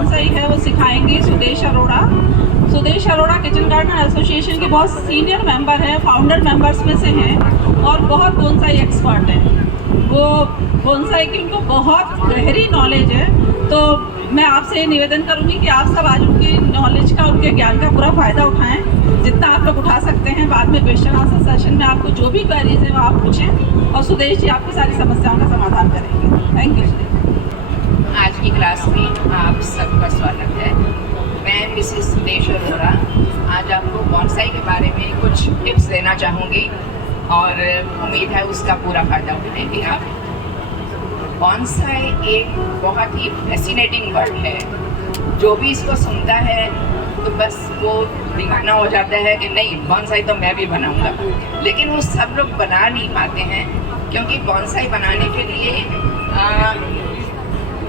Bonsai है वो सिखाएंगे Sudesh Arora. Sudesh Arora kitchen garden association के बहुत सीनियर मेंबर हैं, फाउंडर मेंबर्स में से हैं और बहुत बोनसाई एक्सपर्ट हैं। वो बोनसाई की उनको बहुत गहरी नॉलेज है। तो मैं आपसे निवेदन करूंगी कि आप सब आज उनकी नॉलेज का, उनके ज्ञान का पूरा फ़ायदा उठाएं जितना आप लोग उठा सकते हैं। बाद में क्वेश्चन आंसर सेशन में आपको जो भी क्वेरीज है वो आप पूछें और सुदेश जी आपकी सारी समस्याओं का समाधान करेंगे। Thank you. आज की क्लास में आप सबका स्वागत है। मैं मिसेस सुदेश अरोड़ा आज आपको बॉन्साई के बारे में कुछ टिप्स देना चाहूँगी और उम्मीद है उसका पूरा फ़ायदा उठाएंगे आप। बॉन्साई एक बहुत ही फैसिनेटिंग वर्ड है। जो भी इसको सुनता है तो बस वो दीवाना हो जाता है कि नहीं बॉन्साई तो मैं भी बनाऊंगा, लेकिन वो सब लोग बना नहीं पाते हैं क्योंकि बॉन्साई बनाने के लिए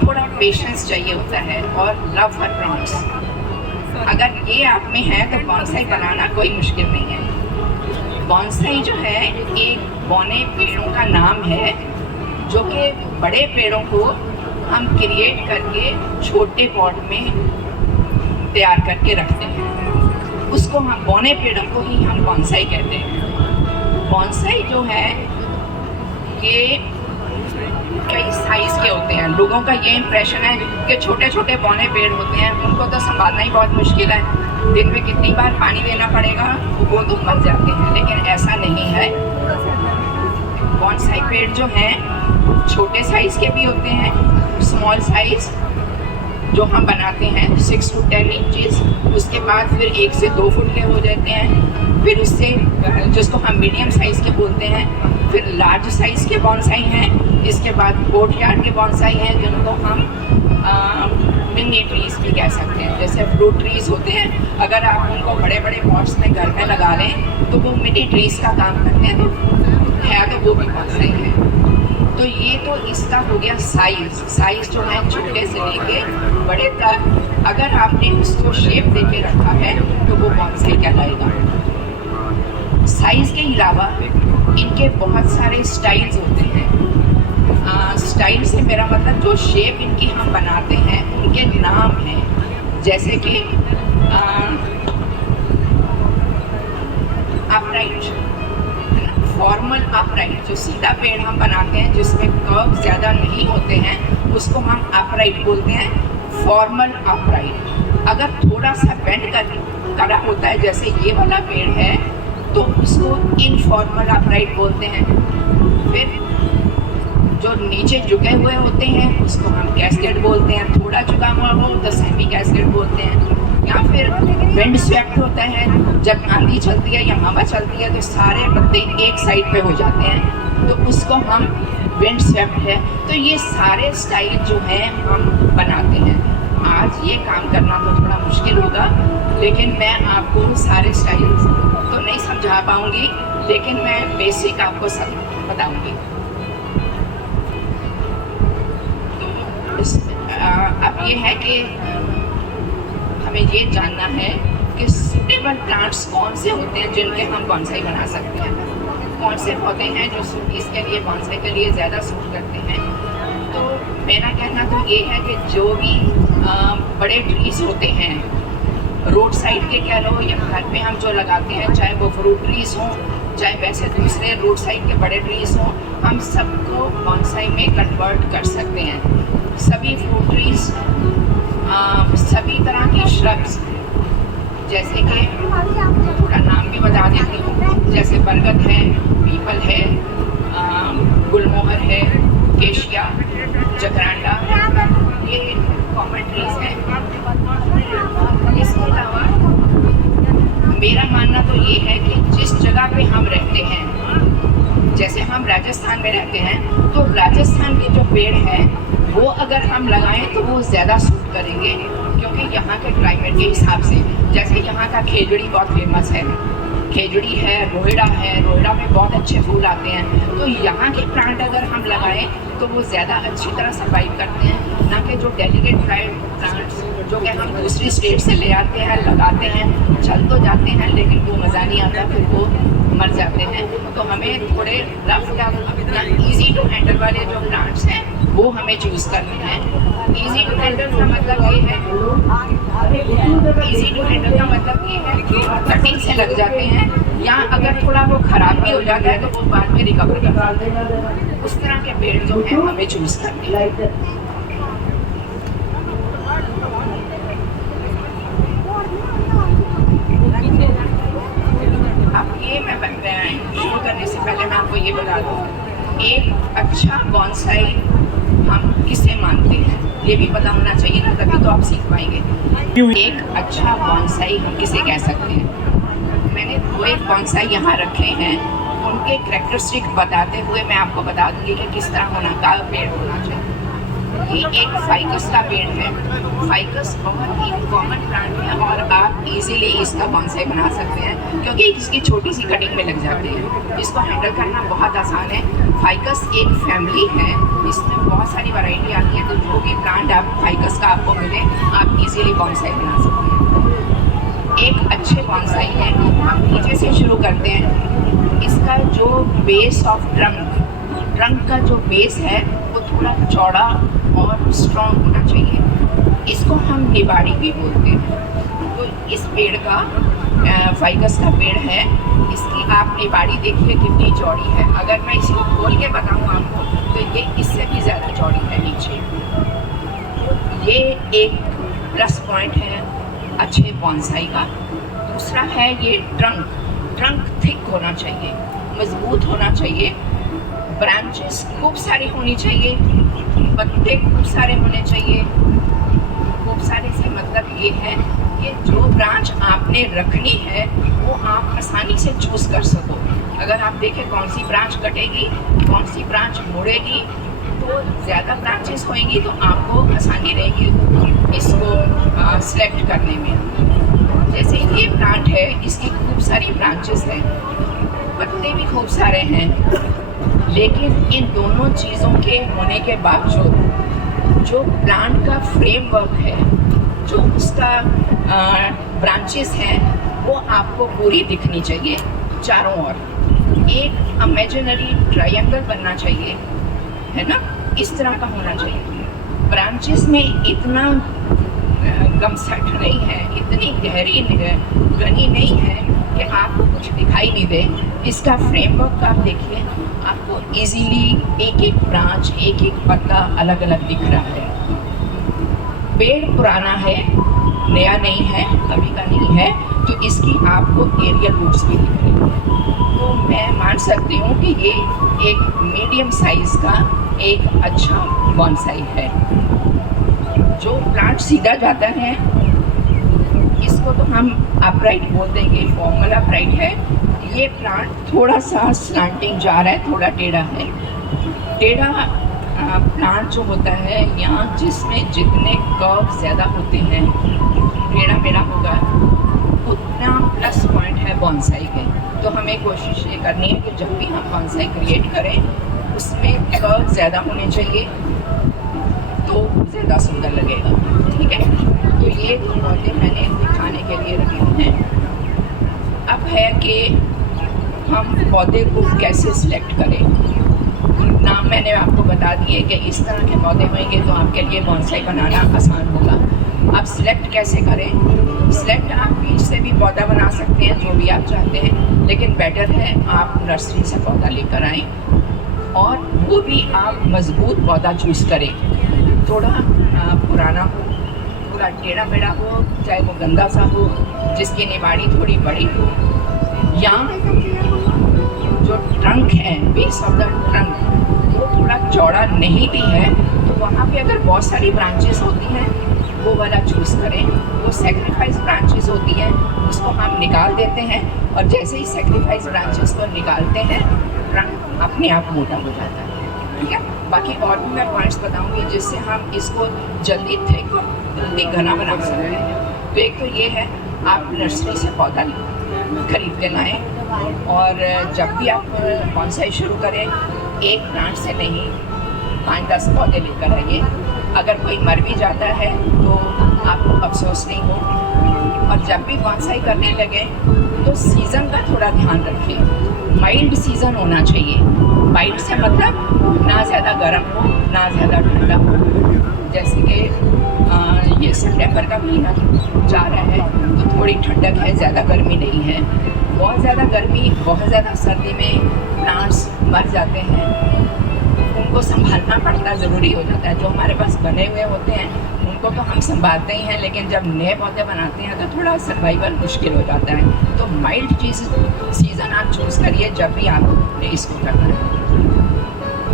थोड़ा पेशेंस चाहिए होता है और लव फॉर प्लांट्स। अगर ये आप में है तो बॉन्साई बनाना कोई मुश्किल नहीं है। बॉन्साई जो है एक बौने पेड़ों का नाम है जो कि बड़े पेड़ों को हम क्रिएट करके छोटे पॉट में तैयार करके रखते हैं। उसको हम बौने पेड़ों को ही हम बॉन्साई कहते हैं। बॉन्साई जो है ये कई साइज़ के होते हैं। लोगों का ये इम्प्रेशन है कि छोटे छोटे बौने पेड़ होते हैं, उनको तो संभालना ही बहुत मुश्किल है, दिन में कितनी बार पानी देना पड़ेगा, वो तो मर जाते हैं। लेकिन ऐसा नहीं है। बॉन्साई पेड़ जो हैं छोटे साइज़ के भी होते हैं, स्मॉल साइज़ जो हम बनाते हैं 6 to 10 इंचेस, उसके बाद फिर 1 से 2 फुट के हो जाते हैं, फिर उससे जिसको हम मीडियम साइज़ के बोलते हैं, फिर लार्ज साइज़ के बॉन्साई हैं, इसके बाद कोर्टयार्ड के बॉन्साई हैं जिनको हम मिनी ट्रीज़ भी कह सकते हैं। जैसे फ्रूट ट्रीज़ होते हैं, अगर आप उनको बड़े बड़े पॉट्स में घर में लगा लें तो वो मिनी ट्रीज़ का काम करते हैं, तो वो भी बॉन्साई है। तो ये तो इसका हो गया साइज़ जो है छोटे से लेके बड़े तक अगर आपने उसको शेप देके रखा है तो वो बॉन्साई कहलाएगा। साइज़ के अलावा इनके बहुत सारे स्टाइल्स होते हैं। स्टाइल से मेरा मतलब जो शेप इनकी हम बनाते हैं उनके नाम हैं, जैसे कि अपराइट, फॉर्मल अपराइट, जो सीधा पेड़ हम बनाते हैं जिसमें कर्व ज़्यादा नहीं होते हैं उसको हम अपराइट बोलते हैं। Formal upright. अगर थोड़ा सा बेंड करा होता है जैसे ये वाला पेड़ है तो उसको इनफॉर्मल अपराइट बोलते हैं। फिर जो नीचे झुके हुए होते हैं उसको हम कैस्केड बोलते हैं, थोड़ा झुका हुआ हो तो सेमी कैस्केड बोलते हैं। या फिर विंड स्वेप्ट होता है, जब आंधी चलती है या हवा चलती है तो सारे पत्ते एक साइड पे हो जाते हैं तो उसको हम विंड स्वेप्ट है। तो ये सारे स्टाइल जो हैं हम बनाते हैं। आज ये काम करना तो थोड़ा मुश्किल होगा, लेकिन मैं आपको सारे स्टाइल तो नहीं समझा पाऊँगी, लेकिन मैं बेसिक आपको सब बताऊँगी। अब ये है कि हमें ये जानना है कि सूटेबल प्लांट्स कौन से होते हैं जिनके हम बॉन्साई बना सकते हैं, कौन से पौधे हैं जो इसके लिए बॉन्साई के लिए ज़्यादा सूट करते हैं। तो मेरा कहना तो ये है कि जो भी बड़े ट्रीज़ होते हैं, रोड साइड के कह लो या घर पे हम जो लगाते हैं, चाहे वो फ्रूट ट्रीज़ हों चाहे वैसे दूसरे रोड साइड के बड़े ट्रीज़ हों, हम सबको बॉन्साई में कन्वर्ट कर सकते हैं। सभी फ्रूट ट्रीज़, सभी तरह की श्रब्स, जैसे कि थोड़ा नाम भी बता देती हूँ, जैसे बरगद है, पीपल है, गुलमोहर है, केशिया, जकरांडा, ये कॉमन ट्रीज़ हैं। इसके अलावा मेरा मानना तो ये है कि जिस जगह पे हम रहते हैं, जैसे हम राजस्थान में रहते हैं तो राजस्थान के जो पेड़ हैं वो अगर हम लगाएं तो वो ज़्यादा सूट करेंगे, क्योंकि यहाँ के क्लाइमेट के हिसाब से। जैसे यहाँ का खेजड़ी बहुत फेमस है, खेजड़ी है, रोहिड़ा है, रोहिड़ा में बहुत अच्छे फूल आते हैं। तो यहाँ के प्लांट अगर हम लगाएं तो वो ज़्यादा अच्छी तरह सर्वाइव करते हैं, ना कि जो डेलीकेट प्लांट्स जो कि हम दूसरी स्टेट से ले आते हैं, लगाते हैं, चल तो जाते हैं लेकिन वो मज़ा नहीं आता, फिर वो मर जाते हैं। तो हमें थोड़े रफ इजी टू हैंडल वाले जो प्लांट्स हैं वो हमें चूज़ करने हैं। इजी टू हैंडल का मतलब ये है, इजी टू हैंडल का मतलब ये है कि कटिंग से लग जाते हैं, या अगर थोड़ा वो ख़राब भी हो जाता है तो वो बाद में रिकवर कर पाते हैं। उस तरह के पेड़ जो हैं हमें चूज़ करने हैं। अब ये मैं शुरू करने से पहले मैं आपको ये बता दूँ, एक अच्छा बॉन्साई हम किसे मानते हैं ये भी पता होना चाहिए ना, तभी तो आप सीख पाएंगे। एक अच्छा बॉन्साई हम किसे कह सकते हैं। मैंने दो एक बॉन्साई यहाँ रखे हैं, उनके करैक्टरिस्टिक बताते हुए मैं आपको बता दूँगी कि किस तरह होना का पेड़ होना चाहिए। ये एक फाइकस का पेड़ है। फाइकस बहुत ही कॉमन प्लांट है और आप इजीली इसका बॉन्साई बना सकते हैं क्योंकि इसकी छोटी सी कटिंग में लग जाती है। इसको हैंडल करना बहुत आसान है। फाइकस एक फैमिली है, इसमें बहुत सारी वैरायटी आती है, तो जो भी प्लांट आप फाइकस का आपको मिले आप इजीली बॉन्साई बना सकते हैं। एक अच्छे बॉन्साई है, हम नीचे से शुरू करते हैं। इसका जो बेस ऑफ ट्रंक का जो बेस है वो थोड़ा चौड़ा और स्ट्रॉन्ग होना चाहिए। इसको हम निबाड़ी भी बोलते हैं। तो इस पेड़ का फाइकस का पेड़ है, इसकी आप निबाड़ी देखिए कितनी चौड़ी है। अगर मैं इसको खोल के बताऊँ आपको तो ये इससे भी ज़्यादा चौड़ी है नीचे। ये एक प्लस पॉइंट है अच्छे बॉन्साई का। दूसरा है ये ट्रंक थिक होना चाहिए, मजबूत होना चाहिए, ब्रांचेस खूब सारी होनी चाहिए, पत्ते खूब सारे होने चाहिए। खूब सारे से मतलब ये है कि जो ब्रांच आपने रखनी है वो आप आसानी से चूज़ कर सको। अगर आप देखें कौन सी ब्रांच कटेगी, कौन सी ब्रांच मुड़ेगी, तो ज़्यादा ब्रांचेस होएंगी तो आपको आसानी रहेगी इसको सिलेक्ट करने में। जैसे ये प्लांट है, इसकी खूब सारी ब्रांचेस हैं, पत्ते भी खूब सारे हैं, लेकिन इन दोनों चीज़ों के होने के बावजूद जो प्लांट का फ्रेमवर्क है, जो उसका ब्रांचेस हैं, वो आपको पूरी दिखनी चाहिए चारों ओर। एक इमेजिनरी ट्रायंगल बनना चाहिए, है ना, इस तरह का होना चाहिए। ब्रांचेस में इतना गमसट नहीं है, इतनी गहरी घनी नहीं है कि आपको कुछ दिखाई नहीं दे। इसका फ्रेमवर्क आप देखिए, आपको इजीली एक एक ब्रांच, एक एक पत्ता अलग अलग दिख रहा है। पेड़ पुराना है, नया नहीं है, अभी का नहीं है, तो इसकी आपको एरियल रूट्स भी दिख रही है। तो मैं मान सकती हूँ कि ये एक मीडियम साइज़ का एक अच्छा बॉन्साई है। जो प्लांट सीधा जाता है इसको तो हम अपराइट बोल देंगे, फॉर्मल अपराइट है। ये प्लांट थोड़ा सा स्लांटिंग जा रहा है, थोड़ा टेढ़ा है। टेढ़ा प्लांट जो होता है यहाँ, जिसमें जितने कर्व ज़्यादा होते हैं, टेढ़ा मेढ़ा होगा, उतना प्लस पॉइंट है बॉन्साई के। तो हमें कोशिश ये करनी है कि जब भी हम बॉन्साई क्रिएट करें उसमें कर्व ज़्यादा होने चाहिए, तो ज़्यादा सुंदर लगेगा। ठीक है, तो ये दो पौधे मैंने दिखाने के लिए रखे हैं। अब है कि हम पौधे को कैसे सिलेक्ट करें। नाम मैंने आपको बता दिए कि इस तरह के पौधे होंगे तो आपके लिए बॉन्साई बनाना आसान होगा। अब सिलेक्ट कैसे करें। सिलेक्ट आप बीज से भी पौधा बना सकते हैं, जो भी आप चाहते हैं, लेकिन बेटर है आप नर्सरी से पौधा लेकर आएँ और वो भी आप मज़बूत पौधा चूज़ करें। थोड़ा पुराना हो, थोड़ा टेढ़ा मेढ़ा हो, चाहे वो गंदा सा हो, जिसकी निबाड़ी थोड़ी बड़ी हो, या जो ट्रंक है, बेस ऑफ द ट्रंक वो थोड़ा चौड़ा नहीं भी है, तो वहाँ पे अगर बहुत सारी ब्रांचेस होती हैं वो वाला चूज़ करें। वो सेक्रीफाइस ब्रांचेस होती हैं, उसको हम निकाल देते हैं, और जैसे ही सेक्रीफाइस ब्रांचेस को निकालते हैं ट्रंक अपने आप मोटा हो जाता है। ठीक है, बाकी और भी मैं पॉइंट्स बताऊंगी जिससे हम इसको जल्दी थिक और जल्दी घना बना सकते हैं। तो एक तो ये है, आप नर्सरी से पौधा खरीद के लाएँ, और जब भी आप बॉन्साई शुरू करें एक प्लांट से नहीं 5-10 पौधे लेकर आइए। अगर कोई मर भी जाता है तो आपको अफसोस नहीं हो। और जब भी बॉन्साई करने लगे तो सीज़न का थोड़ा ध्यान रखें। माइल्ड सीज़न होना चाहिए। माइल्ड से मतलब ना ज़्यादा गर्म हो ना ज़्यादा ठंडा हो। जैसे कि ये सितंबर का महीना जा रहा है तो थोड़ी ठंडक है, ज़्यादा गर्मी नहीं है। बहुत ज़्यादा गर्मी, बहुत ज़्यादा सर्दी में प्लांट्स मर जाते हैं, उनको संभालना पड़ता ज़रूरी हो जाता है। जो हमारे पास बने हुए होते हैं उनको तो हम संभालते ही हैं, लेकिन जब नए पौधे बनाते हैं तो थोड़ा सर्वाइवल मुश्किल हो जाता है। तो माइल्ड सीज़न आप चूज़ करिए जब भी आपने इसको करना है।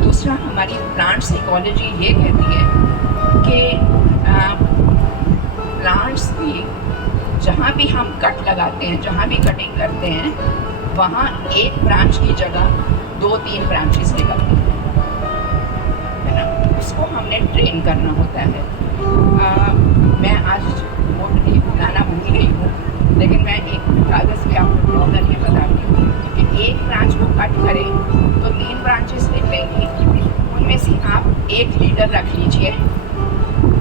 दूसरा, हमारी प्लांट साइकोलॉजी ये कहती है कि प्लांट्स की जहाँ भी हम कट लगाते हैं, जहाँ भी कटिंग करते हैं, वहाँ एक ब्रांच की जगह 2-3 ब्रांचेस निकलती हैं, है ना। उसको हमने ट्रेन करना होता है। मैं आज मोटली बनाना भूल गई हूँ, लेकिन मैं एक कागज़ पे आपको ड्रॉ करके बताती हूँ कि एक ब्रांच को कट करें तो 3 ब्रांचेस निकलेंगी। उनमें से आप एक लीडर रख लीजिए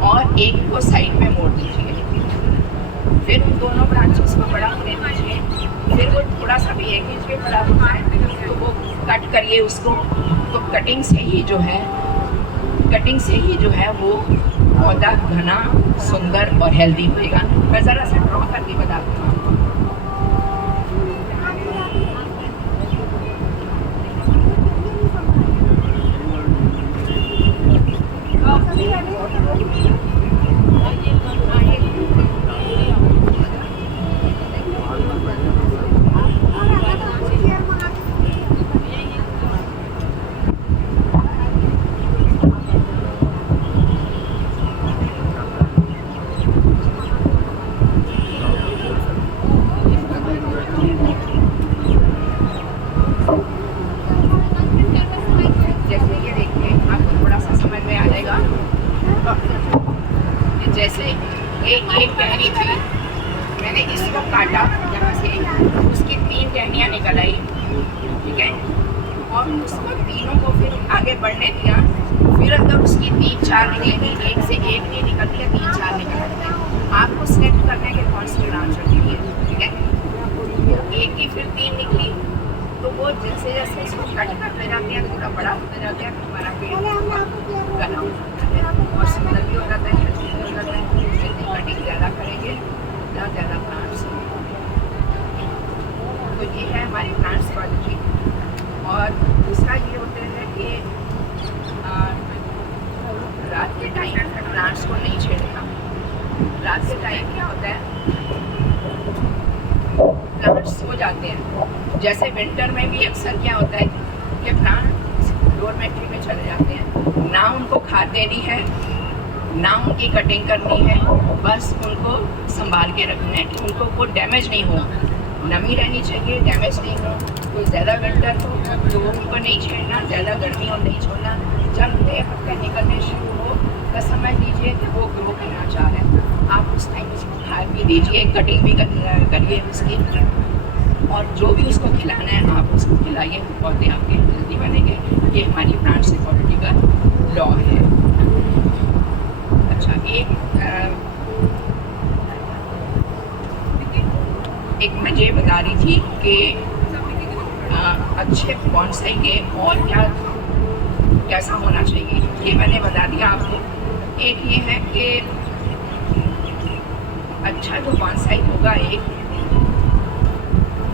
और एक को साइड में मोड़ दीजिए। फिर उन दोनों ब्रांचेस को बड़ा होने दीजिए। फिर वो थोड़ा सा भी एक इंच में बड़ा होता है तो वो कट करिए उसको। तो कटिंग से ही जो है वो पौधा घना, सुंदर और हेल्दी होएगा। मैं ज़रा सा ड्रॉ करके बताती हूँ आपको। जैसे एक टहनी थी, मैंने इसको काटा यहाँ से, उसकी 3 टहनियाँ निकल आई, ठीक है। और उसको तीनों को फिर आगे बढ़ने दिया। फिर अगर उसकी 3-4 निकलेगी, एक से एक नहीं निकलती है, 3-4 निकलती है। आपको सिलेक्ट करने के कौन सी ब्रांच रखनी है, ठीक है। एक की फिर 3 निकली तो वो जैसे जैसे इसको कट करते जाते हैं थोड़ा बड़ा होता जाता है, हमारा पेड़ घना हो जाता है और सुंदर भी हो जाता है, अच्छा भी हो जाता है। जितनी कटिंग ज़्यादा करेंगे उतना ज़्यादा प्लांट्स। तो ये है हमारी प्लांट्स क्वालिटी। और दूसरा ये होता है कि रात के टाइम प्लांट्स को नहीं छेड़ना। रात के टाइम क्या होता है, प्लांट्स सो जाते हैं। जैसे विंटर में भी अक्सर क्या होता है कि प्लांट्स डोरमेट्री में चले जाते हैं, ना उनको खाद देनी है ना उनकी कटिंग करनी है, बस उनको संभाल के रखना है कि उनको कोई डैमेज नहीं हो। नमी रहनी चाहिए, डैमेज नहीं हो। कोई ज़्यादा विंटर हो तो वो उनको नहीं छेड़ना, ज़्यादा गर्मी हो नहीं छोड़ना। जब नए पत्ते निकलने शुरू हो तो समझ लीजिए कि वो ग्रो करना चाह रहे हैं। आप उस टाइम उसको खाद भी दीजिए, कटिंग भी करिए उसकी, और जो भी उसको खिलाना है आप उसको खिलाइए, पौधे आपके जल्दी बनेंगे। ये हमारी प्लांट साइकोलॉजी का लॉ है। अच्छा, एक मैं ये बता रही थी कि अच्छे बॉन्साई के और कैसा होना चाहिए, ये मैंने बता दिया आपको। एक ये है कि अच्छा जो बॉन्साई होगा एक,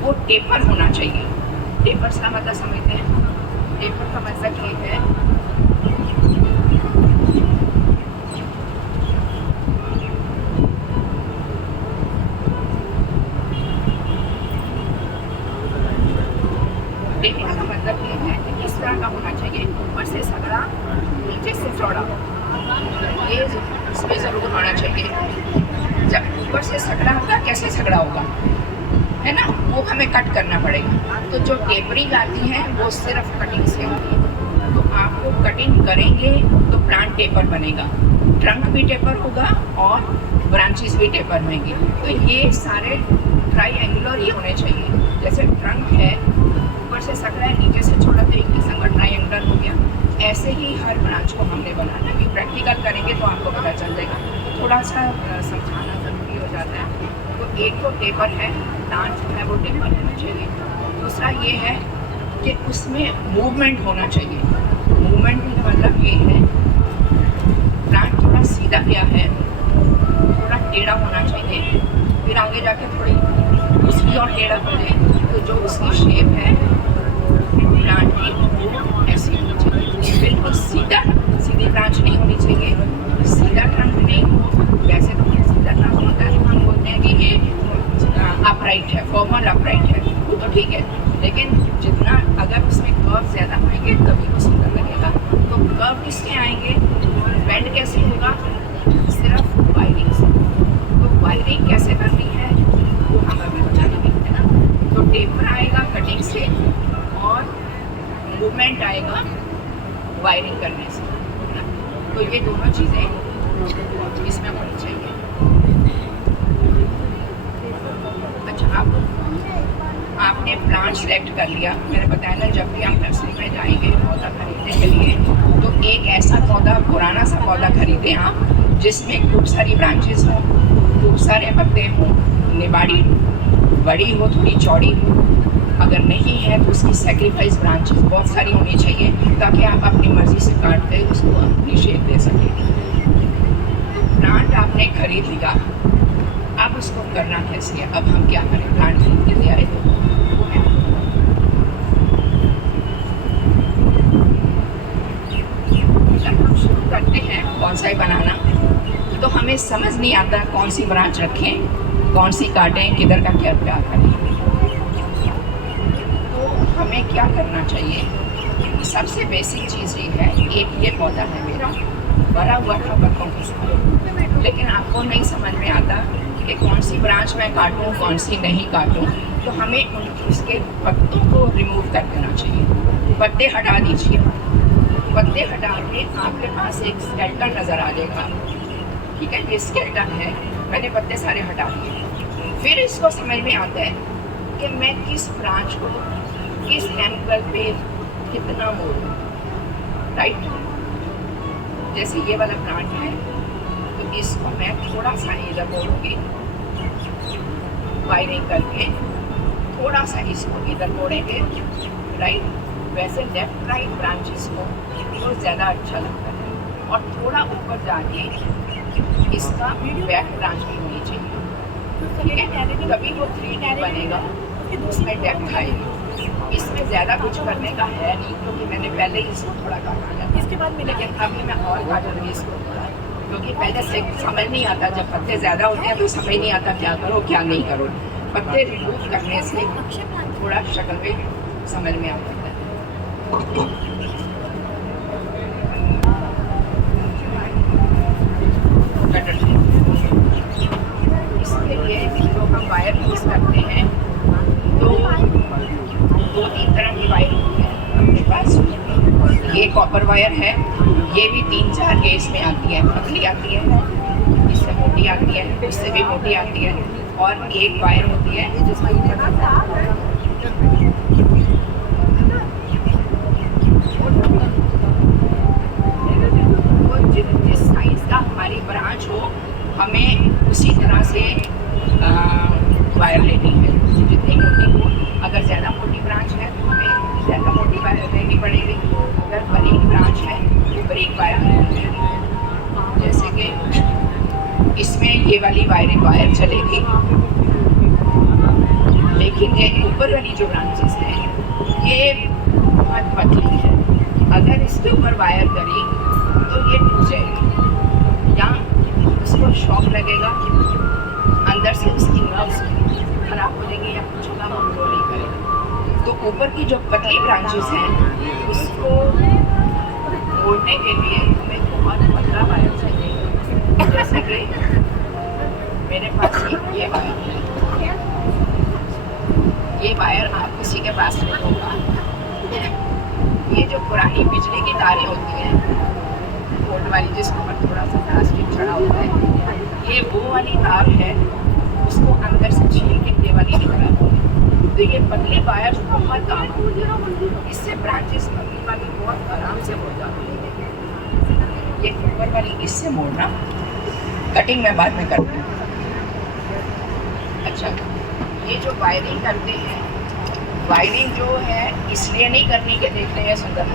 वो टेपर होना चाहिए। टेपर का मतलब समझते हैं? टेपर का मतलब ये है टेपर का मतलब ये है कि इस तरह का होना चाहिए, ऊपर से सगड़ा नीचे से चौड़ा, ये इसमें ज़रूर होना चाहिए। जब ऊपर से सगड़ा होगा, कैसे सगड़ा होगा है ना, वो हमें कट करना पड़ेगा। तो जो टेपरिंग आती है वो सिर्फ कटिंग से होती है। तो आपको कटिंग करेंगे तो प्लांट टेपर बनेगा, ट्रंक भी टेपर होगा और ब्रांचेस भी टेपर होंगे। तो ये सारे ट्राईएंगुलर ये होने चाहिए। जैसे ट्रंक है, ऊपर से सकड़ा है, नीचे से छोटा, तो एक किस्म का ट्राईएंगुलर हो गया। ऐसे ही हर ब्रांच को हमने बनाना भी, प्रैक्टिकल करेंगे तो आपको पता चल जाएगा। थोड़ा सा समझाना ज़रूरी हो जाता है। तो एक तो टेपर है, प्लांट जो है वो वो टेपर होना चाहिए। दूसरा ये है कि उसमें मूवमेंट होना चाहिए। मूवमेंट का मतलब ये है प्लांट थोड़ा सीधा गया है, थोड़ा टेढ़ा होना चाहिए, फिर आगे जाके थोड़ी उसकी और टेढ़ा हो जाए, तो जो उसकी शेप है प्लांट की वो ऐसी होनी चाहिए। बिल्कुल सीधी ब्रांच नहीं होनी चाहिए, सीधा ट्रंक नहीं हो। वैसे तो सीधा ट्रंक होता है तो हम बोलते हैं कि ये अपराइट है, फॉर्मल अपराइट है, वो तो ठीक है। लेकिन जितना अगर उसमें कर्व ज़्यादा आएंगे तभी वो सुंदर लगेगा। तो कर्व किसके आएंगे, बेंड कैसे होगा, सिर्फ वायरिंग से। तो वायरिंग कैसे करनी है वो हम अभी बताएंगे, है ना। तो टेपर आएगा कटिंग से और मूवमेंट आएगा वायरिंग करने से, है ना। तो ये दोनों चीज़ें इसमें होनी चाहिए। अच्छा, आपने प्लांट सेलेक्ट कर लिया। मैंने बताया ना, जब भी आप नर्सरी में जाएंगे पौधा खरीदने के लिए तो एक ऐसा पौधा, पुराना सा पौधा खरीदें आप जिसमें खूब सारी ब्रांचेस हों, खूब सारे पत्ते हों, निबाड़ी बड़ी हो, थोड़ी चौड़ी हो। अगर नहीं है तो उसकी सेक्रीफाइस ब्रांचेस बहुत सारी होनी चाहिए ताकि आप अपनी मर्ज़ी से काट कर उसको अपनी शेप दे सकें। तो प्लांट आपने खरीद लिया, अब उसको करना कैसे है। अब हम क्या करें, प्लांट खरीद के ले आए तो जब हम शुरू करते हैं बॉन्साई बनाना तो हमें समझ नहीं आता कौन सी ब्रांच रखें, कौन सी काटें, किधर का क्या करें। तो हमें क्या करना चाहिए, सबसे बेसिक चीज़ ये है, एक ये पौधा है मेरा भरा हुआ था पत्तों के साथ, लेकिन आपको नहीं समझ में आता कि कौन सी ब्रांच मैं काटूं, कौन सी नहीं काटूं। तो हमें उसके पत्तों को रिमूव कर देना चाहिए, पत्ते हटा दीजिए। पत्ते हटा के आपके पास एक स्केल्टन नज़र आ जाएगा, ठीक है। ये स्केल्टन है, मैंने पत्ते सारे हटा दिए। फिर इसको समझ में आता है कि मैं किस ब्रांच को किस एंगल पे कितना मोड़ूं, राइट। जैसे ये वाला प्लांट है तो इसको मैं थोड़ा सा इधर मोड़ूंगी वायरिंग करके, थोड़ा सा इसको इधर मोड़ेंगे, राइट। वैसे लेफ्ट राइट ब्रांचेस को तो ज़्यादा अच्छा लगता है। और थोड़ा ऊपर जाके इसका बैक ब्रांच भी होनी चाहिए, ठीक है। कभी वो 3D बनेगा, उसमें डेप्थ आएगी। इसमें ज़्यादा कुछ करने का है नहीं, क्योंकि मैंने पहले ही इसको थोड़ा काटा है, इसके बाद में, लेकिन अभी मैं और काटूँगी इसको थोड़ा, क्योंकि पहले से समझ नहीं आता। जब पत्ते ज़्यादा होते हैं तो समझ नहीं आता क्या करो क्या नहीं करो। पत्ते रिमूव करने से थोड़ा शक्ल में समझ में आता है। इसके लिए जो हम वायर यूज़ करते हैं तो 2-3 तरह की वायर होती है अपने पास। ये कॉपर वायर है, ये भी 3-4 गेज में आती है, पतली आती है, इससे मोटी आती है, इससे भी मोटी आती है, और एक वायर होती है जिसमें जिस साइज का हमारी ब्रांच हो हमें उसी तरह से वायर लेनी है, जितनी मोटी हो। अगर ज़्यादा मोटी ब्रांच है तो हमें ज़्यादा मोटी वायर लेनी पड़ेगी, अगर बारीक ब्रांच है तो बारीक वायर लेनी है। जैसे कि इसमें ये वाली वायर चलेगी, लेकिन ये ऊपर वाली जो ब्रांचेस हैं ये बहुत पतली है। अगर इसके ऊपर वायर करी तो ये टूट जाएगी, या उसको शॉक लगेगा, अंदर से उसकी नर्व्स खराब हो जाएंगी या कुछ होगा, वो ग्रो नहीं करेगा। तो ऊपर की जो पतली ब्रांचेस हैं उसको मोड़ने के लिए हमें बहुत पतला वायर चाहिए। जैसे कि मेरे पास ये वायर है, ये वायर आप किसी के पास नहीं होगा। ये जो पुरानी बिजली की तारें होती हैं बोल्ट वाली, जिसके ऊपर थोड़ा सा प्लास्टिक चढ़ा होता है, ये वो वाली तार है, उसको अंदर से छील के ये वाली निकाला है। तो ये पतली वायर बहुत काम होती है, इससे ब्रांचेस पतली वाली बहुत आराम से हो जाती है। ये ऊपर वाली इससे मोड़ना, कटिंग मैं बाद में करती हूँ। अच्छा, ये जो वायरिंग करते हैं, वायरिंग जो है इसलिए नहीं करनी कि देखते हैं सुंदर,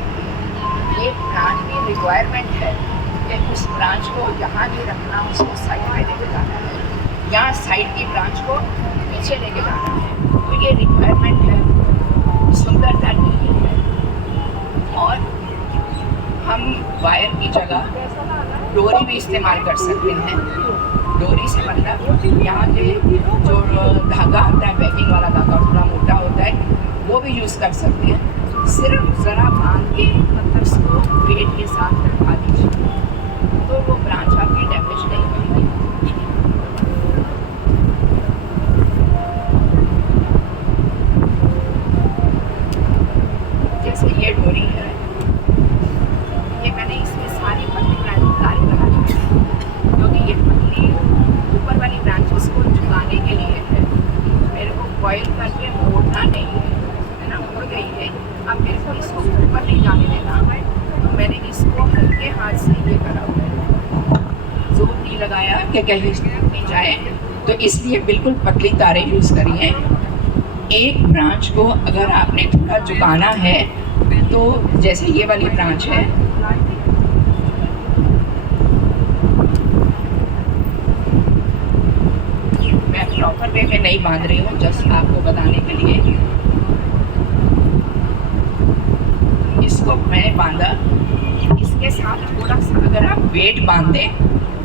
ये ब्रांच की रिक्वायरमेंट है कि उस ब्रांच को यहाँ नहीं रखना, उसको साइड में लेके जाना है, या साइड की ब्रांच को पीछे लेके जाना है। तो ये रिक्वायरमेंट है, सुंदरता नहीं है। और हम वायर की जगह डोरी भी इस्तेमाल कर सकते हैं। डोरी से मतलब यहाँ के जो धागा आता है, पैकिंग वाला धागा थोड़ा मोटा होता है, वो भी यूज़ कर सकते हैं। सिर्फ ज़रा बांध के उसको वेट के साथ रखा दीजिए, तो वो ब्रांच आपकी डैमेज नहीं होगी। जैसे ये डोरी है, ये मैंने इसमें सारी पतली तारें लगा दी है, क्योंकि ये पतली ऊपर वाली ब्रांचेस को झुकाने के लिए है। मेरे को कॉइल करके मोड़ना नहीं है ना, मुड़ गई है, अब मेरे को इसको ऊपर नहीं जाने देना है, तो मैंने इसको हल्के हाथ से ये करा हुआ है, जोर नहीं लगाया कि कहीं नहीं जाए, तो इसलिए बिल्कुल पतली तारें यूज़ करी हैं। एक ब्रांच को अगर आपने थोड़ा झुकाना है, तो जैसे ये वाली ब्रांच है, मैं प्रॉपर वे में नहीं बांध रही हूँ, जस्ट आपको बताने के लिए। इसको मैंने बांधा, इसके साथ थोड़ा सा अगर आप वेट बांध दें,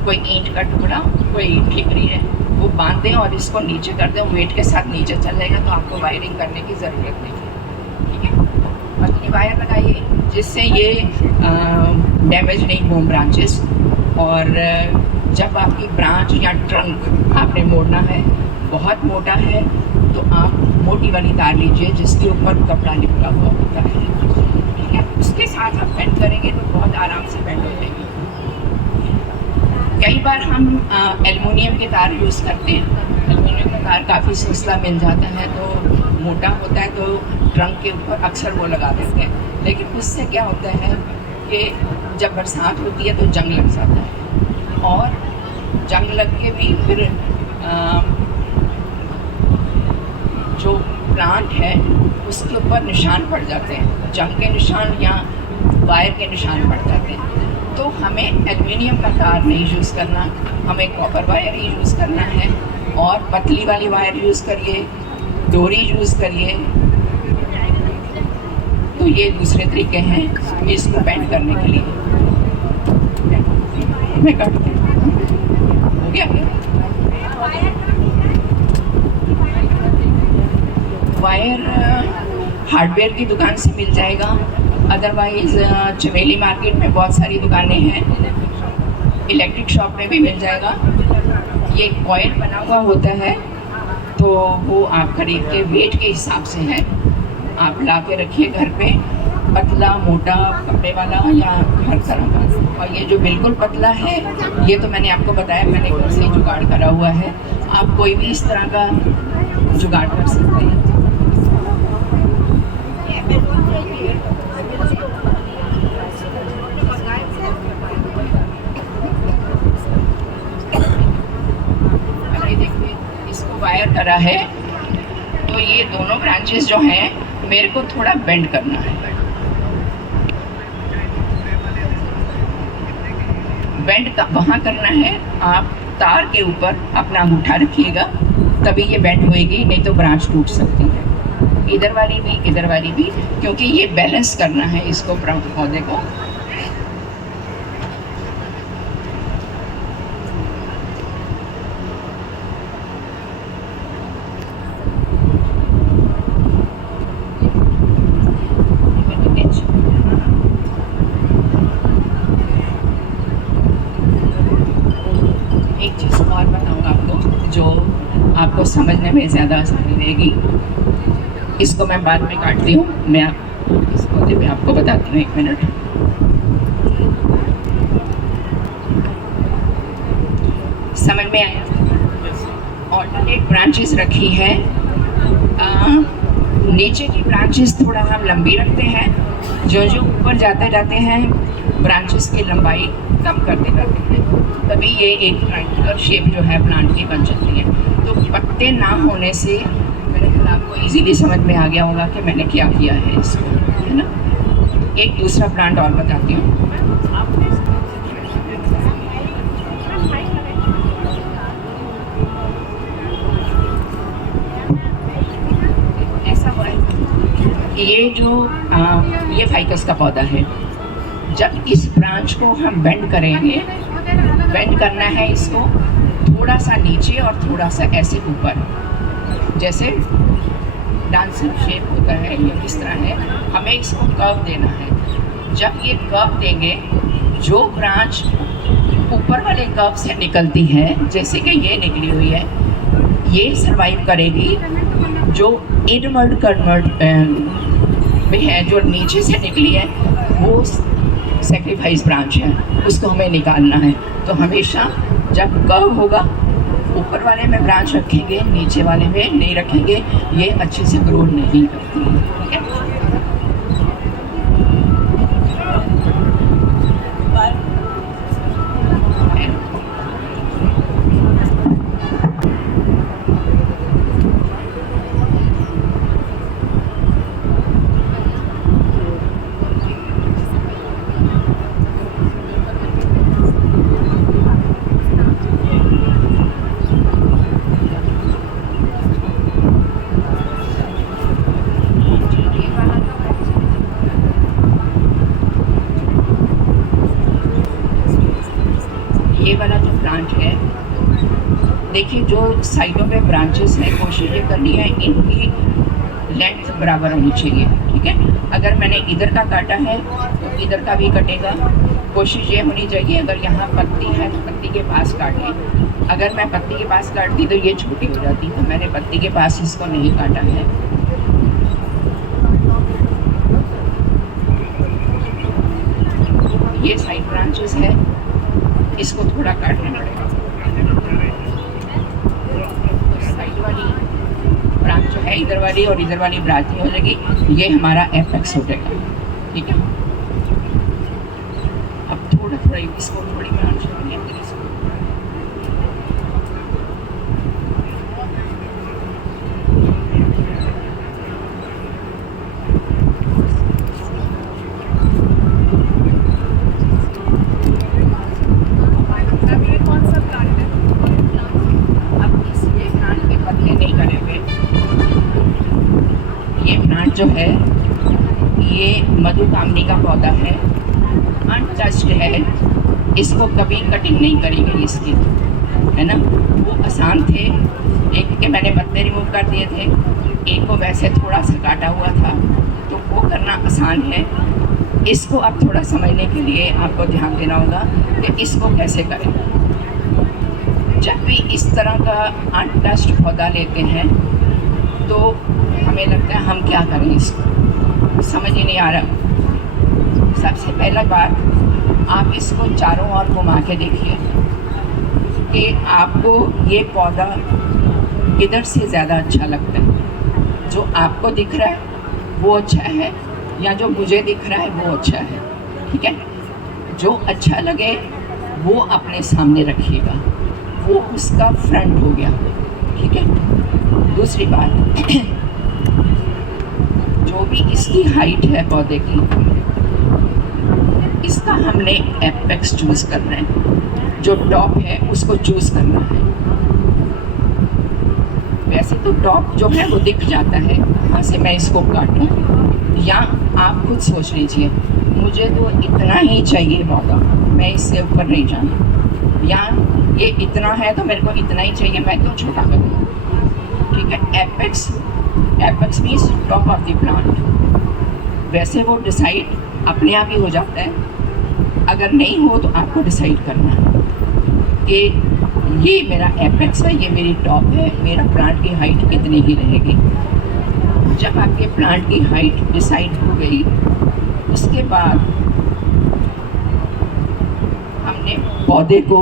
कोई ईंट का टुकड़ा, कोई ईंट ठिकरी है, वो बांध दें और इसको नीचे कर दें, वेट के साथ नीचे चल जाएगा, तो आपको वायरिंग करने की ज़रूरत नहीं है। ठीक है, पतली वायर लगाइए जिससे ये डैमेज नहीं हो ब्रांचेस। और जब आपकी ब्रांच या ट्रंक आपने मोड़ना है, बहुत मोटा है, तो आप मोटी वाली तार लीजिए जिसके ऊपर कपड़ा लिपटा हुआ होता है। ठीक है, उसके साथ आप बेंड करेंगे तो बहुत आराम से बेंड हो जाएगी। कई बार हम एल्युमिनियम के तार यूज़ करते हैं। एल्युमिनियम का तार काफ़ी सस्ता मिल जाता है, तो मोटा होता है, तो ट्रंक के ऊपर अक्सर वो लगा देते हैं। लेकिन उससे क्या होता है कि जब बरसात होती है तो जंग लग जाता है, और जंग लग के भी फिर जो प्लांट है उसके ऊपर निशान पड़ जाते हैं, जंग के निशान या वायर के निशान पड़ जाते हैं। तो हमें एल्युमिनियम का तार नहीं यूज़ करना, हमें कॉपर वायर ही यूज़ करना है, और पतली वाली वायर यूज़ करिए, डोरी यूज़ करिए। तो ये दूसरे तरीके हैं इसको बेंड करने के लिए। मैं काटती हूँ, हो गया। वायर हार्डवेयर की दुकान से मिल जाएगा, अदरवाइज़ चमेली मार्केट में बहुत सारी दुकानें हैं, इलेक्ट्रिक शॉप में भी मिल जाएगा। ये कॉइल बना हुआ होता है, तो वो आप खरीद के वेट के हिसाब से है, आप ला के रखिए घर पे, पतला मोटा कपड़े वाला या हर तरह का। और ये जो बिल्कुल पतला है, ये तो मैंने आपको बताया, मैंने घर से जुगाड़ करा हुआ है, आप कोई भी इस तरह का जुगाड़ कर सकते हैं। वायर करा है, तो ये दोनों ब्रांचेस जो हैं मेरे को थोड़ा बेंड करना है। बेंड का वहाँ करना है, आप तार के ऊपर अपना अंगूठा रखिएगा, तभी ये बेंड होएगी, नहीं तो ब्रांच टूट सकती है। इधर वाली भी, इधर वाली भी, क्योंकि ये बैलेंस करना है इसको, पौधे को। एक चीज़ और बताऊँ आपको, जो आपको समझने में ज़्यादा आसानी रहेगी। इसको मैं बाद में काटती हूँ, मैं इस पौधे पे आपको बताती हूँ, 1 मिनट। समझ में आया? ऑल्टरनेट ब्रांचेस रखी है, नीचे की ब्रांचेस थोड़ा हम लंबी रखते हैं, जो जो ऊपर जाते जाते हैं ब्रांचेस की लंबाई कम करते जाते हैं, तभी ये एक ट्रायंगुलर शेप जो है प्लांट की बन जाती है। तो पत्ते ना होने से मेरे ख्याल आपको इजीली समझ में आ गया होगा कि मैंने क्या किया है इसको, है ना। एक दूसरा प्लांट और बताती हूँ। ऐसा हुआ है, ये जो ये फाइकस का पौधा है। जब इस ब्रांच को हम बेंड करेंगे, बेंड करना है इसको थोड़ा सा नीचे और थोड़ा सा ऐसे ऊपर, जैसे डांसिंग शेप होता है या किस तरह है, हमें इसको कर्व देना है। जब ये कर्व देंगे, जो ब्रांच ऊपर वाले कर्व से निकलती है, जैसे कि ये निकली हुई है, ये सर्वाइव करेगी। जो इनवर्ड कन्वर्ट में है, जो नीचे से निकली है, वो सेक्रीफाइस ब्रांच है, उसको हमें निकालना है। तो हमेशा जब कर्व होगा, ऊपर वाले में ब्रांच रखेंगे, नीचे वाले में नहीं रखेंगे, ये अच्छे से ग्रो नहीं करती है, ठीक है। ये वाला जो ब्रांच है, देखिए जो साइडों में ब्रांचेस हैं, कोशिश ये करनी है इनकी लेंथ बराबर होनी चाहिए, ठीक है। अगर मैंने इधर का काटा है तो इधर का भी कटेगा। कोशिश ये होनी चाहिए, अगर यहाँ पत्ती है तो पत्ती के पास काटें। अगर मैं पत्ती के पास काटती तो ये छोटी हो जाती, तो मैंने पत्ती के पास इसको नहीं काटा है। ये साइड ब्रांचेस है, इसको थोड़ा काटना पड़ेगा। साइड वाली ब्रांच जो है, इधर वाली और इधर वाली ब्रांच हो जाएगी, ये हमारा एपेक्स हो जाएगा, ठीक है। अब थोड़ा थोड़ा इसको थोड़ी ब्रांच लेंगे इसको। जो है ये मधुकामनी का पौधा है, अनटच्ड है, इसको कभी कटिंग नहीं करेंगे इसकी, है ना। वो आसान थे, एक के मैंने पत्ते रिमूव कर दिए थे, एक को वैसे थोड़ा सा काटा हुआ था, तो वो करना आसान है। इसको अब थोड़ा समझने के लिए आपको ध्यान देना होगा कि इसको कैसे करें। जब भी इस तरह का अनटच्ड पौधा लेते हैं तो हमें लगता है हम क्या करें, इसको समझ ही नहीं आ रहा। सबसे पहला बात, आप इसको चारों ओर घुमा के देखिए कि आपको ये पौधा किधर से ज़्यादा अच्छा लगता है। जो आपको दिख रहा है वो अच्छा है, या जो मुझे दिख रहा है वो अच्छा है, ठीक है। जो अच्छा लगे वो अपने सामने रखिएगा, वो उसका फ्रंट हो गया, ठीक है। दूसरी बात, जो भी इसकी हाइट है पौधे की, इसका हमने एपेक्स चूज़ करना है, जो टॉप है उसको चूज़ करना है। वैसे तो टॉप जो है वो दिख जाता है, कहाँ से मैं इसको काटूं, या आप खुद सोच लीजिए मुझे तो इतना ही चाहिए पौधा, मैं इससे ऊपर नहीं जाना, या ये इतना है तो मेरे को इतना ही चाहिए, मैं क्यों छोटा करूँ, ठीक है। Apex means top of the plant. वैसे वो डिसाइड अपने आप ही हो जाता है, अगर नहीं हो तो आपको डिसाइड करना है कि ये मेरा एपेक्स है, ये मेरी टॉप है, मेरा प्लांट की हाइट कितनी ही रहेगी। जब आपके प्लांट की हाइट डिसाइड हो गई, उसके बाद हमने पौधे को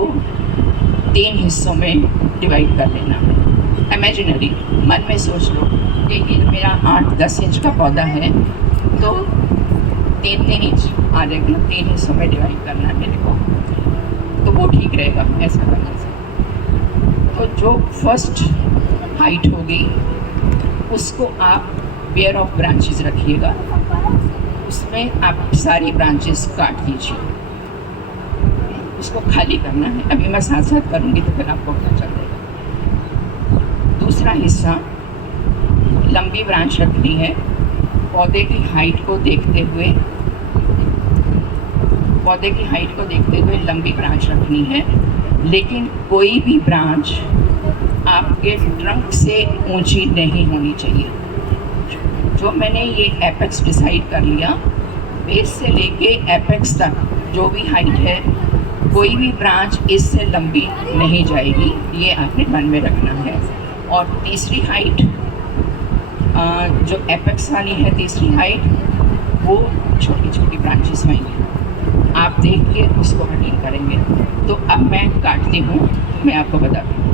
3 हिस्सों में डिवाइड कर लेना। इमेजिनरी मन में सोच लो कि ये मेरा 8-10 इंच का पौधा है, तो 3-3 इंच आ जाएगा, 3 हिस्सों में डिवाइड करना है मेरे को, तो वो ठीक रहेगा ऐसा करने से। तो जो फर्स्ट हाइट होगी उसको आप पेयर ऑफ ब्रांचेस रखिएगा, उसमें आप सारी ब्रांचेस काट दीजिए, उसको खाली करना है। अभी मैं साथ साथ करूँगी तो फिर आपको पता चल जाएगा। दूसरा हिस्सा लंबी ब्रांच रखनी है, पौधे की हाइट को देखते हुए लंबी ब्रांच रखनी है, लेकिन कोई भी ब्रांच आपके ट्रंक से ऊंची नहीं होनी चाहिए। जो मैंने ये एपेक्स डिसाइड कर लिया, बेस से लेके एपेक्स तक जो भी हाइट है, कोई भी ब्रांच इससे लंबी नहीं जाएगी, ये आपने मन में रखना है। और तीसरी हाइट जो एपेक्स वाली है, तीसरी हाइट, वो छोटी छोटी ब्रांचेस होंगी, आप देख के उसको कटिंग करेंगे। तो अब मैं काटती हूँ, मैं आपको बताती हूँ।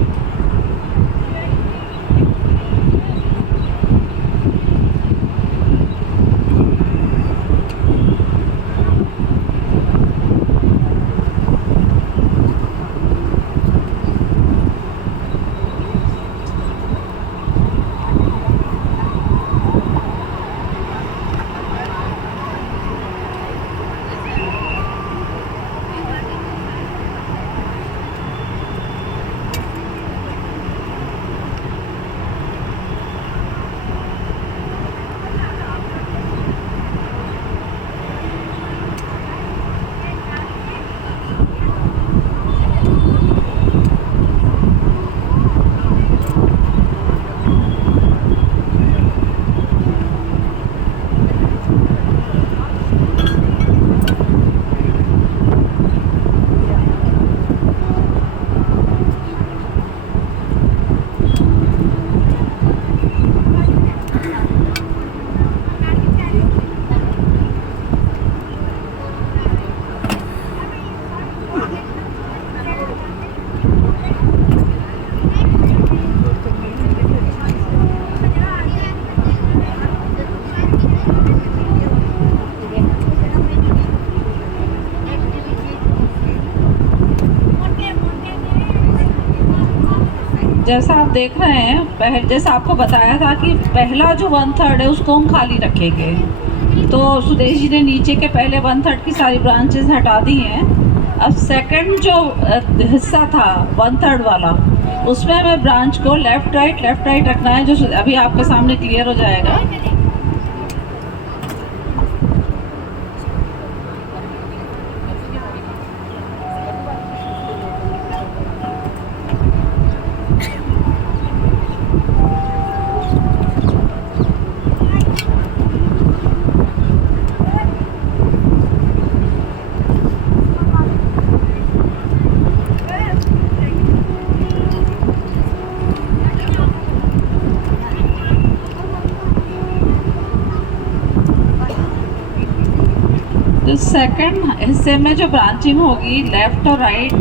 जैसा आप देख रहे हैं, जैसा आपको बताया था कि पहला जो 1/3 है उसको हम खाली रखेंगे। तो सुदेश जी ने नीचे के पहले 1/3 की सारी ब्रांचेस हटा दी हैं। अब सेकंड जो हिस्सा था 1/3 वाला, उसमें हमें ब्रांच को लेफ़्ट राइट रखना है, जो अभी आपके सामने क्लियर हो जाएगा। तो सेकंड हिस्से में जो ब्रांचिंग होगी लेफ़्ट और राइट,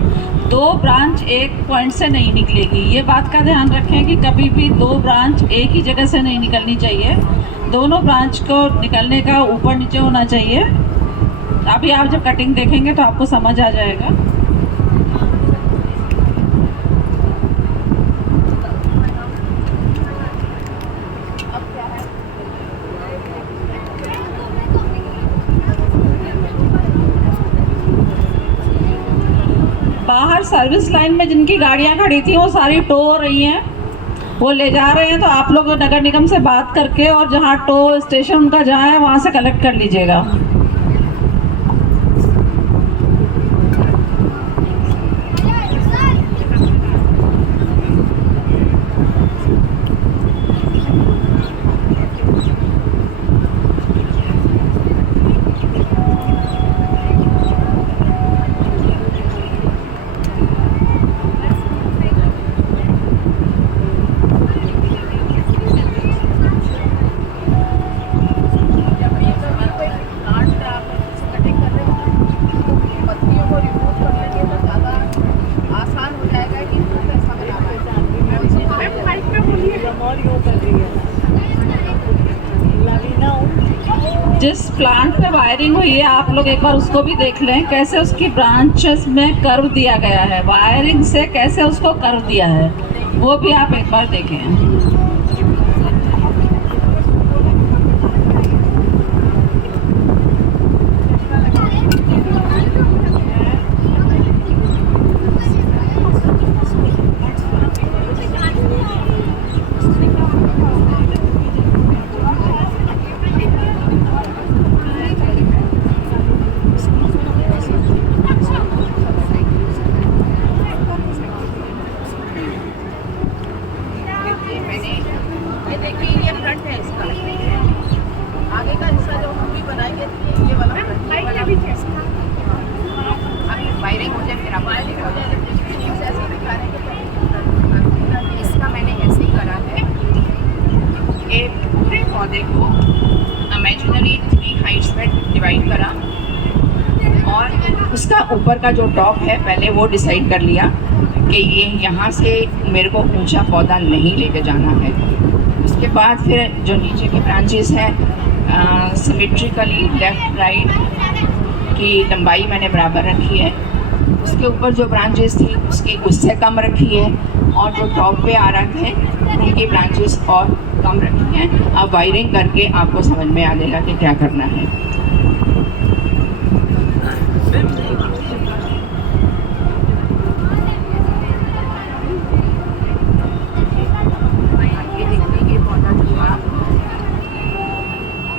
2 ब्रांच एक पॉइंट से नहीं निकलेगी। ये बात का ध्यान रखें कि कभी भी 2 ब्रांच एक ही जगह से नहीं निकलनी चाहिए, दोनों ब्रांच को निकलने का ऊपर नीचे होना चाहिए। अभी आप जब कटिंग देखेंगे तो आपको समझ आ जाएगा। बाहर सर्विस लाइन में जिनकी गाड़ियां खड़ी थी वो सारी टो हो रही हैं, वो ले जा रहे हैं। तो आप लोग नगर निगम से बात करके और जहां टो स्टेशन उनका जहां है वहां से कलेक्ट कर लीजिएगा। जिस प्लांट पे वायरिंग हुई है आप लोग एक बार उसको भी देख लें, कैसे उसकी ब्रांचेस में कर्व दिया गया है, वायरिंग से कैसे उसको कर्व दिया है, वो भी आप एक बार देखें। उसका ऊपर का जो टॉप है पहले वो डिसाइड कर लिया कि ये यहाँ से मेरे को ऊंचा पौधा नहीं लेके जाना है। उसके बाद फिर जो नीचे की ब्रांचेस हैं सिमेट्रिकली लेफ़्ट राइट की लंबाई मैंने बराबर रखी है। उसके ऊपर जो ब्रांचेस थी उसकी उससे कम रखी है, और जो टॉप पे आ रहे थे उनकी ब्रांचेस और कम रखी हैं। अब वायरिंग करके आपको समझ में आ जाएगा कि क्या करना है।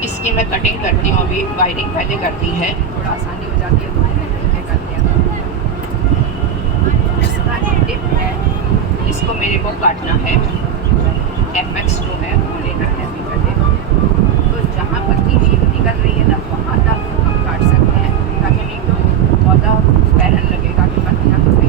इसकी मैं कटिंग करती हूँ, अभी वायरिंग पहले करती है, थोड़ा आसानी हो जाती है तो पहले करते हैं। इसका जो टिप है इसको मेरे को काटना है, एपेक्स जो है वो लेना है अभी पहले। तो जहाँ पत्ती निकल रही है ना वहाँ तक हम काट सकते हैं, ताकि नहीं तो पौधा पैरन लगेगा कि पत्तियाँ तो नहीं।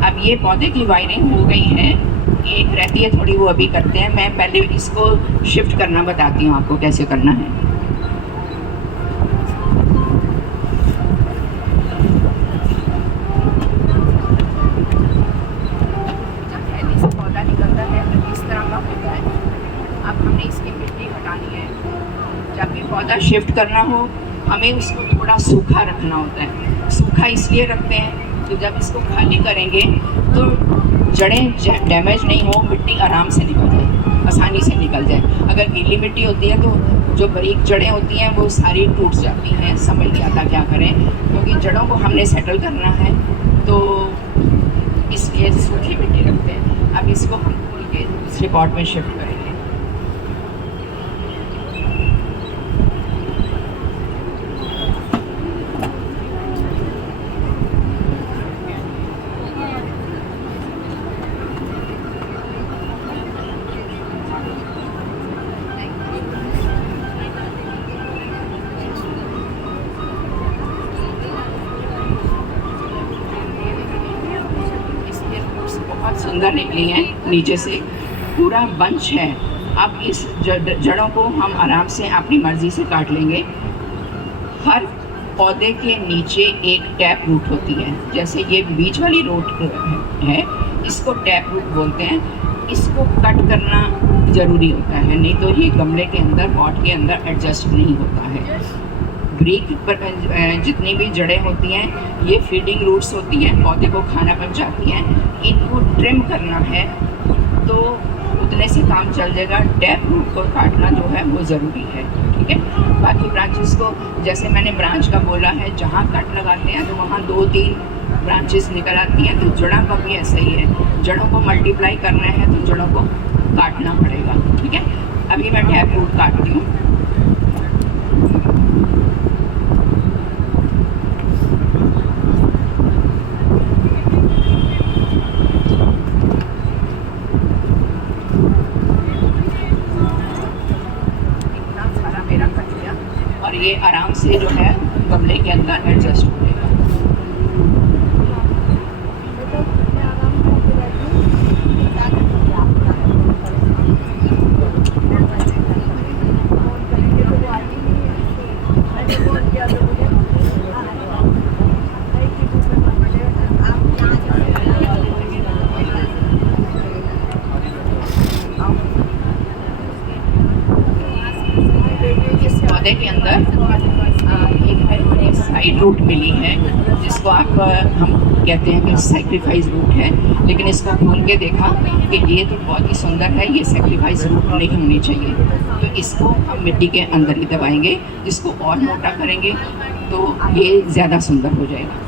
अब ये पौधे की वायरिंग हो गई है, एक रहती है थोड़ी, वो अभी करते हैं। मैं पहले इसको शिफ्ट करना बताती हूँ आपको कैसे करना है। जब पहले से पौधा निकलता है तो इस तरह का होता है। अब हमने इसकी मिट्टी हटानी है। जब भी पौधा शिफ्ट करना हो हमें उसको थोड़ा सूखा रखना होता है। सूखा इसलिए रखते हैं तो जब इसको खाली करेंगे तो जड़ें डैमेज नहीं हो, मिट्टी आराम से निकल जाए, आसानी से निकल जाए। अगर गीली मिट्टी होती है तो जो बारीक जड़ें होती हैं वो सारी टूट जाती हैं, समझ नहीं आता क्या करें, क्योंकि जड़ों को हमने सेटल करना है तो इसलिए सूखी मिट्टी रखते हैं। अब इसको हम खोल के दूसरे पॉट में शिफ्ट करेंगे। बहुत सुंदर निकली हैं, नीचे से पूरा बंच है। अब इस जड़ों को हम आराम से अपनी मर्ज़ी से काट लेंगे। हर पौधे के नीचे एक टैप रूट होती है, जैसे ये बीच वाली रूट है, इसको टैप रूट बोलते हैं। इसको कट करना ज़रूरी होता है, नहीं तो ये गमले के अंदर पॉट के अंदर एडजस्ट नहीं होता है। ब्रीक पर जितनी भी जड़ें होती हैं ये फीडिंग रूट्स होती हैं, पौधे को खाना पहुंचाती हैं। इनको ट्रिम करना है तो उतने से काम चल जाएगा। टैप रूट को काटना जो है वो ज़रूरी है, ठीक है। बाकी ब्रांचेस को जैसे मैंने ब्रांच का बोला है, जहाँ कट लगाते हैं तो वहाँ 2-3 ब्रांचेस निकल आती हैं। तो जड़ों का भी ऐसा ही है, जड़ों को मल्टीप्लाई करना है तो जड़ों को काटना पड़ेगा, ठीक है। अभी मैं टैप रूट काटती हूँ। और ये आराम से जो है गमले के अंदर एडजस्ट हो जाएगा। पौधे के अंदर एक साइड रूट मिली है जिस इसको आप हम कहते हैं कि सैक्रिफाइस रूट है, लेकिन इसको खोल के देखा कि ये तो बहुत ही सुंदर है, ये सैक्रिफाइस रूट नहीं होनी चाहिए। तो इसको हम मिट्टी के अंदर ही दबाएंगे, इसको और मोटा करेंगे तो ये ज़्यादा सुंदर हो जाएगा।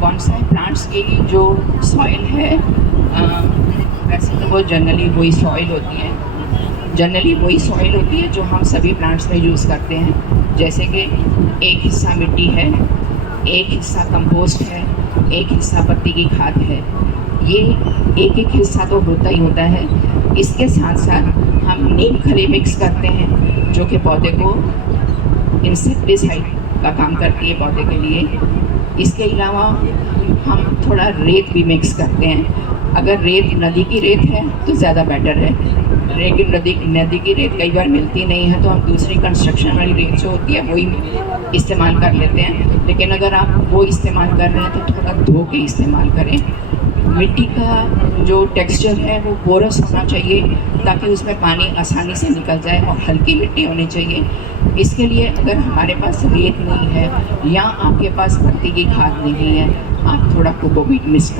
बॉन्साई प्लांट्स की जो सॉइल है, वैसे तो वो जनरली वही सॉइल होती है जो हम सभी प्लांट्स में यूज़ करते हैं। जैसे कि एक हिस्सा मिट्टी है, एक हिस्सा कंपोस्ट है, एक हिस्सा पत्ती की खाद है। ये एक एक हिस्सा तो होता ही होता है। इसके साथ साथ हम नीम खली मिक्स करते हैं जो कि पौधे को इंसेक्टिसाइड का काम करती है पौधे के लिए। इसके अलावा हम थोड़ा रेत भी मिक्स करते हैं। अगर रेत नदी की रेत है तो ज़्यादा बेटर है, लेकिन नदी की रेत कई बार मिलती नहीं है तो हम दूसरी कंस्ट्रक्शन वाली रेत जो होती है वही इस्तेमाल कर लेते हैं। लेकिन अगर आप वो इस्तेमाल कर रहे हैं तो थोड़ा धो के इस्तेमाल करें। मिट्टी का जो टेक्सचर है वो पोरस होना चाहिए ताकि उसमें पानी आसानी से निकल जाए, और हल्की मिट्टी होनी चाहिए। इसके लिए अगर हमारे पास रेत नहीं है या आपके पास पत्ती की खाद नहीं है, आप थोड़ा कोकोपीट मिक्स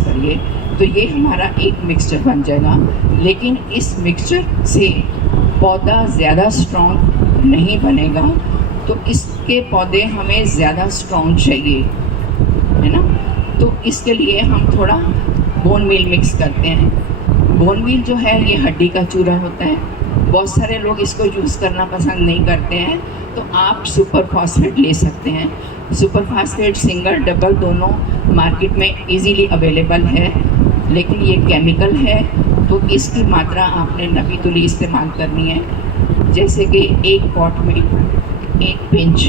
करिए तो ये हमारा एक मिक्सचर बन जाएगा। लेकिन इस मिक्सचर से पौधा ज़्यादा स्ट्रॉन्ग नहीं बनेगा, तो इसके पौधे हमें ज़्यादा स्ट्रॉन्ग चाहिए, है ना। तो इसके लिए हम थोड़ा बोन मील मिक्स करते हैं। बोन मील जो है ये हड्डी का चूरा होता है। बहुत सारे लोग इसको यूज़ करना पसंद नहीं करते हैं, तो आप सुपर फॉस्फेट ले सकते हैं। सुपर फॉस्फेट सिंगल डबल दोनों मार्केट में इजीली अवेलेबल है, लेकिन ये केमिकल है तो इसकी मात्रा आपने नबी तुली इस्तेमाल करनी है। जैसे कि एक पॉट में 1 पिंच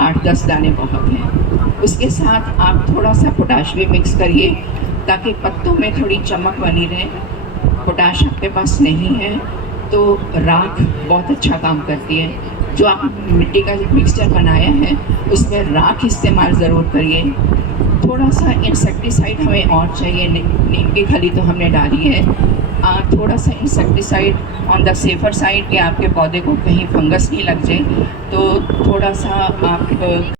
8-10 दाने बहुत हैं। उसके साथ आप थोड़ा सा पोटाश भी मिक्स करिए ताकि पत्तों में थोड़ी चमक बनी रहे। पोटाश आपके पास नहीं है तो राख बहुत अच्छा काम करती है। जो आप मिट्टी का मिक्सचर बनाया है उसमें राख इस्तेमाल ज़रूर करिए। थोड़ा सा इंसेक्टिसाइड हमें और चाहिए, नीम की खली तो हमने डाली है। थोड़ा सा insecticide on the safer side कि आपके पौधे को कहीं फंगस नहीं लग जाए, तो थोड़ा सा आप